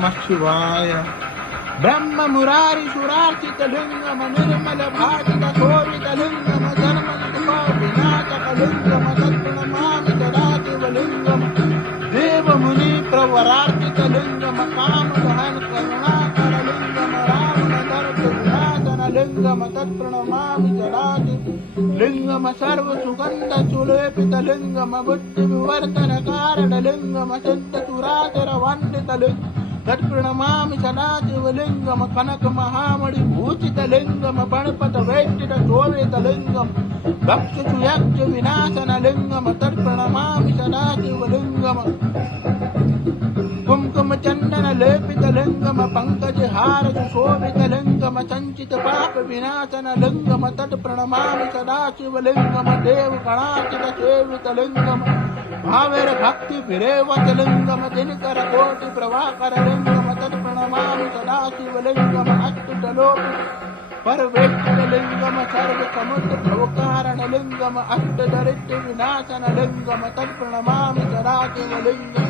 नमः शिवाय। ब्रह्म मुरारी सुरार्चित लिंगम निर्मल भाजित शोभित लिंगम धर्म विनाशक लिंगम तत्प्रणमामि सदाशिवलिंगम। देव मुनि प्रवरार्चित लिंगम काम दहन करुणाकर लिंगम रावण दर्प विनाशन लिंगम तत्प्रणमामि सदाशिवलिंगम। सर्व सुगंध सुलेपित लिंगम बुद्धि विवर्धन कारण लिंगम सिद्ध सुरासुर वंदित लिंगम तत्प्रणमामि सदाशिवलिंगम। कनक महामणि भूषित लिंगम गणपत वेष्टित शोभित लिंगम भक्षु यक्ष विनाशन लिंगम तत्प्रणमामि सदाशिवलिंगम। कुमकुम चंदन लेपित लिंगम पंकज हार सुशोभित लिंगम संचित पाप विनाशन लिंगम तत्प्रणमामि सदाशिवलिंगम। देव गणार्चित सेवित लिंगम भावेर भक्ति विरेवत लिंगम दिनकर कोटि प्रभाकर लिंगम तत्प्रणमामि सदाशिवलिंगम। अष्टलोक परवेष्टित लिंगम सर्व समुद्र भवकारण लिंगम अष्टदरिद्र विनाशन लिंगम तत्प्रणमामि सदाशिवलिंगम।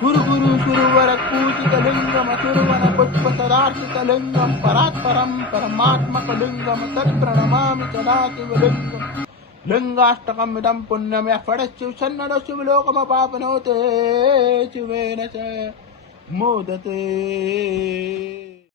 गुरु गुरु सुरवर पूजित लिंगम सुरवन पुष्प सदार्चित लिंगम परात्परम परमात्मक लिंगम तत्प्रणमामि सदाशिवलिंगम। लिंगाष्टकम इदं पुण्यम यः सन्नद शिवलोकमपाप्नोति शिवेन च मोदते।